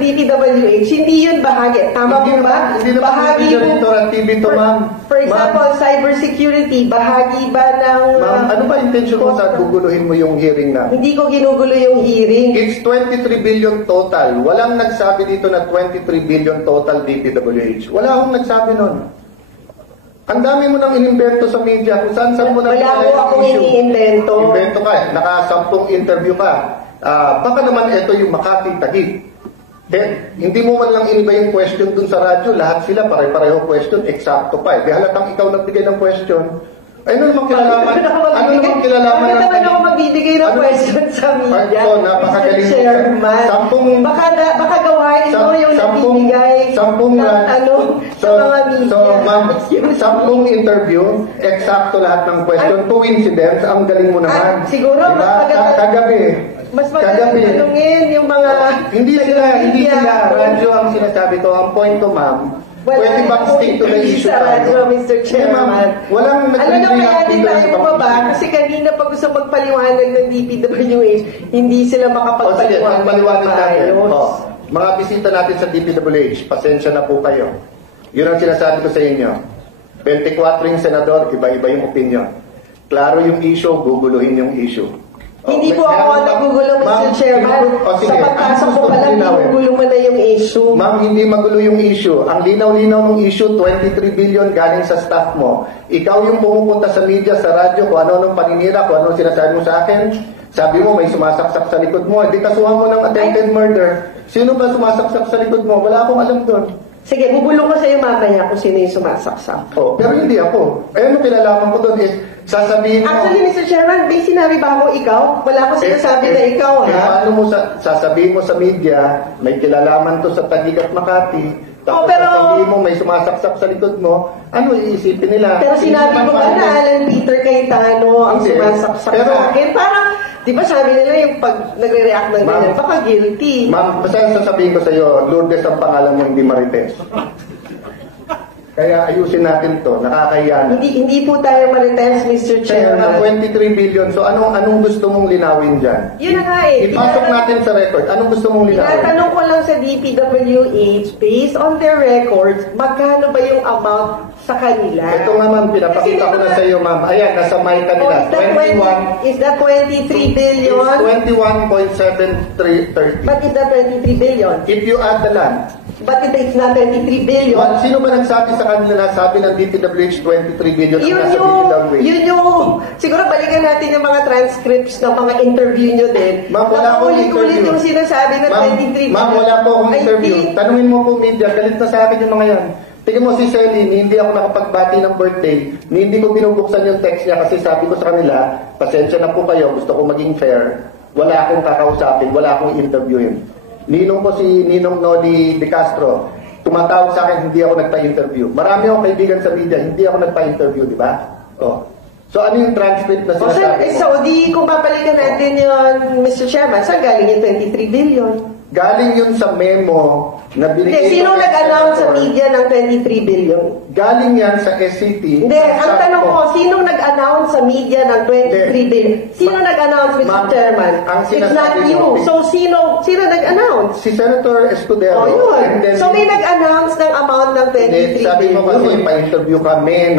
DPWH, hindi yun bahagi. Tama po ba? Hindi naman bahagi director at TV to, ma'am. For example, cybersecurity, bahagi ba ng... Ma'am, ano ba intention mo sa guguluhin mo yung hearing na? Hindi ko ginugulo yung hearing. It's 23 billion total. Walang nagsabi dito na 23 billion total DPWH. Wala akong nagsabi nun. Ang dami mo nang inimbento sa media kung saan mo nang wala ko akong iniimbento. Invento ka, naka-10 interview ka. Baka naman ito yung Makati Taguig. Hindi mo man lang iniba yung question dun sa radyo, lahat sila pare-pareho question, eksakto pa. Di halatang ikaw nagbigay ng question. Ano namang kilalaman? Ano namang kilalaman? Bakit naman ako magbibigay ng question sa media? So, napakagaling. Mr. Chairman. Baka gawain mo yung nagbibigay sa mga media. So, ma'am, 10 interview, eksakto lahat ng question. Coincidence, ang galing mo naman. Siguro, kagabi. Mas magandang tanungin yung mga... Hindi sila. Radyo ang sinasabi ko. Ang point ko, ma'am, pwede bang stick to the issue sa radyo, Mr. Chairman. Walang kaya din tayo bumaba kasi kanina pag gusto magpaliwanag ng DPWH, hindi sila makapagpaliwanag ng maayos. Mga bisita natin sa DPWH, pasensya na po kayo. Yun ang sinasabi ko sa inyo. 24 yung senador, iba-iba yung opinion. Klaro yung issue, guguluhin yung issue. Hindi po ako nagugulo, Mr. Chairman. Sa pagpasok ko palang, nagugulo mo na yung issue. Ma'am, hindi magulo yung issue. Ang linaw-linaw ng issue, 23 billion galing sa staff mo. Ikaw yung pumupunta sa media, sa radyo, kung ano-anong paninira, kung ano sinasabi mo sa akin. Sabi mo, may sumasaksak sa likod mo. Hindi kasuhan mo ng attempted murder. Sino ba sumasaksak sa likod mo? Wala akong alam doon. Sige, bubulong ko sa iyo mamaya kung sino yung sumasaksak. Pero hindi ako. Ano kinalaman ko doon is, sasabihin mo... Actually, Mr. Chairman, may sinabi ba ako ikaw? Wala ko sinasabi na ikaw, ha? Paano mo sasabihin mo sa media, may kilalaman to sa Taguig at Makati, tapos sasabihin mo may sumasaksak sa likod mo, ano iisipin nila? Pero sinabi ko ba na Alan Peter Cayetano ang sumasaksak sa akin? Parang, di ba sabi nila yung pag nagre-react ng ganyan, baka guilty. Ma'am, basta sasabihin ko sa iyo, Lourdes ang pangalan mo, hindi Marites. Kaya ayusin natin to, nakakahiya na. Hindi po tayo marites, Mr. Chairman. 23 billion, so anong gusto mong linawin dyan? Yun na nga eh. Ipasok natin sa record, anong gusto mong linawin? Tinatanong ko lang sa DPWH, based on their records, magkano ba yung amount sa kanila? Ito nga ma'am, pinapakita ko na sa iyo ma'am. Ayan, nasa mic kanila. Is that 23 billion? It's 21.7330. But is that 23 billion? If you add the land. But it's not 23 billion. Sino ba nagsabi sa kanila na sabi ng DPWH 23 billion ang nasa DPWH? Yun yung, siguro balikan natin yung mga transcripts ng mga interview nyo din. Ma'am, wala akong interview. Ulit yung sinasabi na 23 billion. Ma'am, wala po akong interview. Tanungin mo po media, galit na sa akin yung mga yan. Tingnan mo si Celine, hindi ako nakapagbati ng birthday, hindi ko binubuksan yung text niya kasi sabi ko sa kanila, pasensya na po kayo, gusto ko maging fair, wala akong kakausapin, wala akong interviewin. Ninong ko si Ninong Noli De Castro, tumatawag sa akin, hindi ako nagpa-interview. Marami akong kaibigan sa media, hindi ako nagpa-interview, di ba? So ano yung transcript na sinasabi? So kung babalikan natin yun, Mr. Chairman, saan galing yung 23 billion? Galing yun sa memo na binigay... Sino nag-announce sa media ng 23 billion? Galing yan sa SCT. Hindi, ang tanong ko, sino nag-announce sa media ng 23 billion? Sino nag-announce, Mr. Chairman? It's not you. So, sino nag-announce? Si Senator Escudero. Yun. So, may nag-announce ng amount ng 23 billion. Sabi mo kasi, pa-interview kami,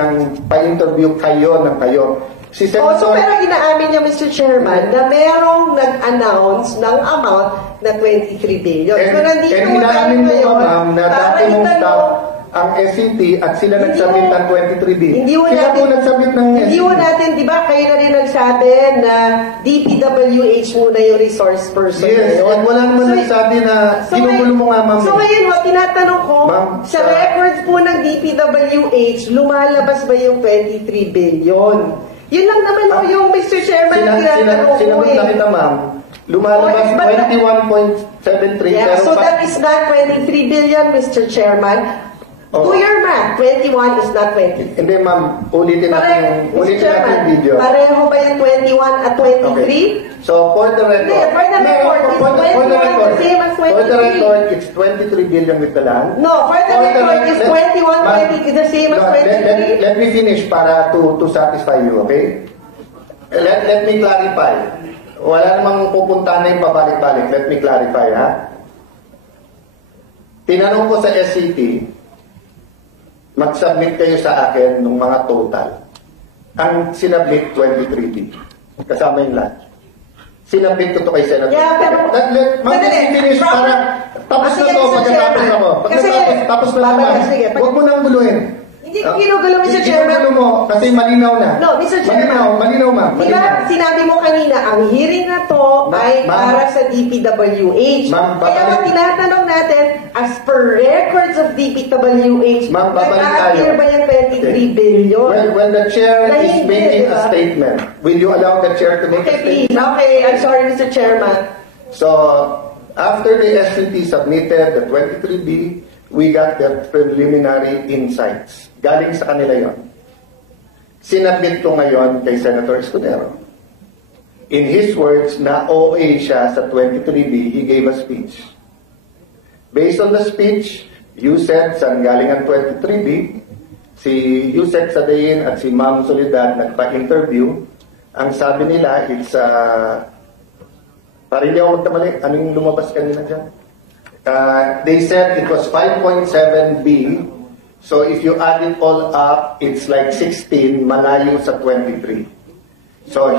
pa-interview kayo ng kayo. Si Senator... So, pero inaamin niya, Mr. Chairman, na merong nag-announce ng amount na 23 billion. So, nandito and inaamin mo, ma'am, na dati mong staff ang SCT at sila nagsabit ng 23 billion. Hindi mo natin, di ba, kayo na rin nagsabi na DPWH muna yung resource person. Yes, at wala naman nagsabi na ginugulo mo nga, ma'am. So, ngayon, tinatanong ko, sa records po ng DPWH, lumalabas ba yung 23 billion? Yun lang naman yung Mr. Chairman na tinatanong ko. Sinagot na kita, ma'am. Lumalabas 21.73. Yeah, so that is not 23 billion, Mr. Chairman. Do your math. 21 is not 20. Hindi, ma'am. Ulitin natin yung video. Pareho ba yung 21 at 23? Okay. So, for the record, it's 23 billion with the land. No, for the record, it's 21 is the same as 23. Let me finish para to satisfy you, okay? Let me clarify. Wala namang pupunta na yung pabalik-balik. Let me clarify, ha? Tinanong ko sa SCT, mag-submit kayo sa akin ng mga total. Ang sinabit, 23B. Kasama yung lahat. Sinabit ko to kay Senator. Yeah, pero... Mag-finish para... Tapos na to, pagkatapos ako. Tapos na naman. Huwag mo nang guluhin. Hindi ko ginugulo, Mr. Chairman. Ginugulo mo, kasi malinaw na. No, Mr. Chairman. Malinaw, ma'am. Diba, sinabi mo kanina, ang hearing na to ay para sa DPWH. Kaya ang tinatanong natin, as per records of DPWH, nag-appear ba yung 23 billion? When the chair is making a statement, will you allow the chair to make a statement? Okay, I'm sorry, Mr. Chairman. So, after the SCT submitted the 23B, we got the preliminary insights. Galing sa kanila yon. Sinabit ko ngayon kay Senator Escudero. In his words, na OA siya sa 23B, he gave a speech. Based on the speech, you said saan galing ang 23B, si Yusek Sadain at si Ma'am Soledad nagpa-interview. Ang sabi nila, it's parang hindi ako magkamali, anong lumabas kanina dyan? They said it was 5.7B. So if you add it all up, it's like 16, malayo sa 23. So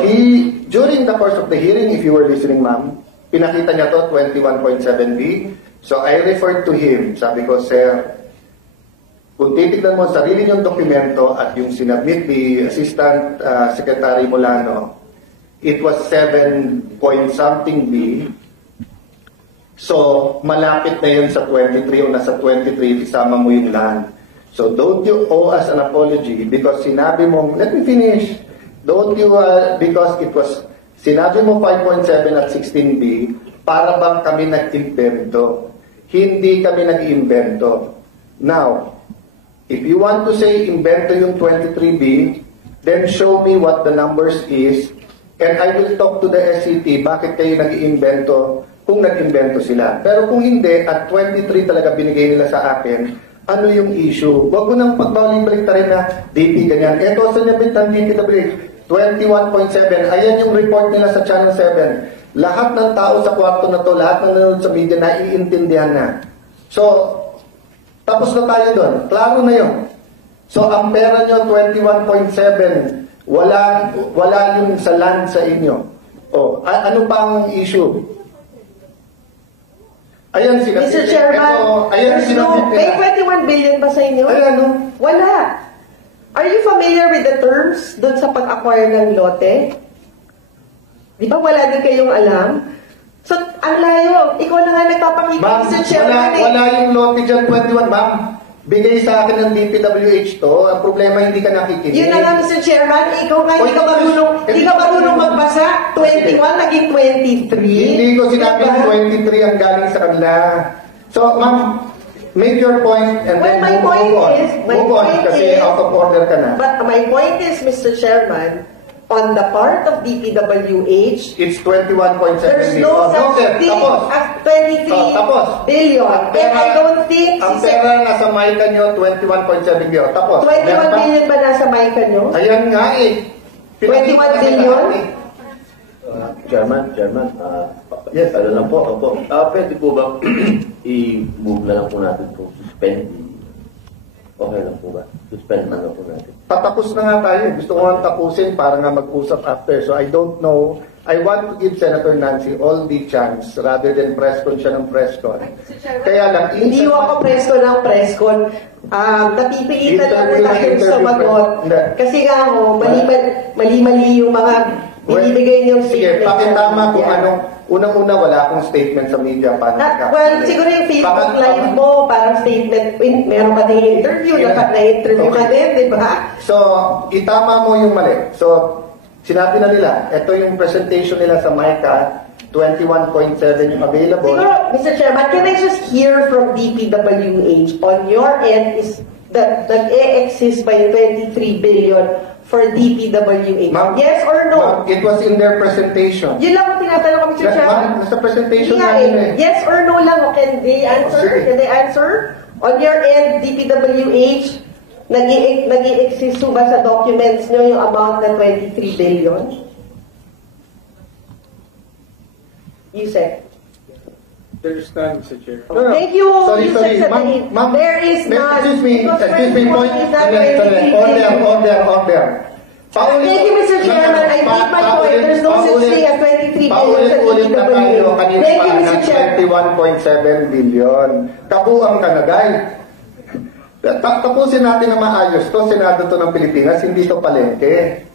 during the course of the hearing, if you were listening, ma'am, pinakita niya to 21.7B. So I referred to him. Sabi ko, sir, kung titignan mo sarili niyong dokumento at yung sinabit ni Assistant Secretary Molano, it was 7 point something B. So, malapit na yun sa 23 o nasa 23, isama mo yung land. So, don't you owe us an apology because sinabi mo, let me finish. Don't you, because it was, sinabi mo 5.7 at 16B, para bang kami nag-invento. Hindi kami nag-invento. Now, if you want to say invento yung 23B, then show me what the numbers is, and I will talk to the SCT, bakit kayo nag-invento kung nag-invento sila. Pero kung hindi, at 23 talaga binigay nila sa akin, ano yung issue? Huwag mo nang pagbalik-balik rin na DP ganyan. Ito sa nabit ng DPWH, 21.7. Ayan yung report nila sa Channel 7. Lahat ng tao sa kwarto na to, lahat ng nanonood sa media, naiintindihan na. So, tapos na tayo doon. Klaro na yun. So, ang pera nyo, 21.7. Wala yung sa land sa inyo. O, ano pang issue? Ayan sila. Mr. Chairman, may 21 billion ba sa inyo? Ayan, no? Wala. Are you familiar with the terms doon sa pag-acquire ng lote? Di ba wala din kayong alam? So, ang layo. Ikaw na nga nagpapakita, Mr. Chairman. Wala yung lote dyan, 21, ma'am. Bigay sa akin ng DPWH to. Ang problema, hindi ka nakikinig. Yun na nga, Mr. Chairman. Ikaw nga, hindi ka marunong magbasa. 21, naging 23. Hindi ko sinabing 23 ang galing sa kanila. So, ma'am, make your point and then move on kasi out of order ka na. But my point is, Mr. Chairman, on the part of DPWH, it's 21.7 there's no such thing as 23 billion. And I don't think... Ang pera nasa mica nyo, 21.7 billion. Tapos, 21 billion ba nasa mica nyo? Ayan nga eh. 21 billion? Chairman, yes, ano lang po, opo. Pwede po ba i-move na lang po natin po, suspend? Okay lang po ba? Suspend na lang po natin. Patapos na nga tayo. Gusto ko nga tapusin para nga mag-usap after. So I don't know. I want to give Senator Nancy all the chance rather than press con siya ng press con. Kaya lang, hindi ako press con ng press con. Napipilitan lang na tayo sumagot. Kasi nga ako, mali-mali yung mga binibigay niyong statement. Sige, pakitama kung anong. Unang-una, wala akong statement sa media. Well, siguro yung Facebook Live mo, parang statement, meron ka din interview, dapat na-interview ka din, di ba? So, itama mo yung mali. So, sinabi na nila, ito yung presentation nila sa MICA, 21.7 yung available. Siguro, Mr. Chairman, can I just hear from DPWH on your end is that nag-e-exist by 23 billion for DPWH? Yes or no? It was in their presentation. Yun lang ang tinatanong ko, Mr. Chairman. Sa presentation Yes or no lang. Can they answer? Can they answer? On your end, DPWH, nag-i-exist ba sa documents nyo yung amount na 23 billion? You said. There's none, Mr. Chair. Thank you, Sorry, Mr. sorry. Sadain. There is none. Excuse me, point. Order. Thank you, Mr. Chairman. I make my point. There's no such thing as 23 billion sa Paulit-ulit na tayo DPWH. kanina Thank pa you, Mr. ng Chair. 21.7 billion. Kabuang ka na, guys. Tapusin natin na maayos to. Senado to ng Pilipinas, hindi to palengke.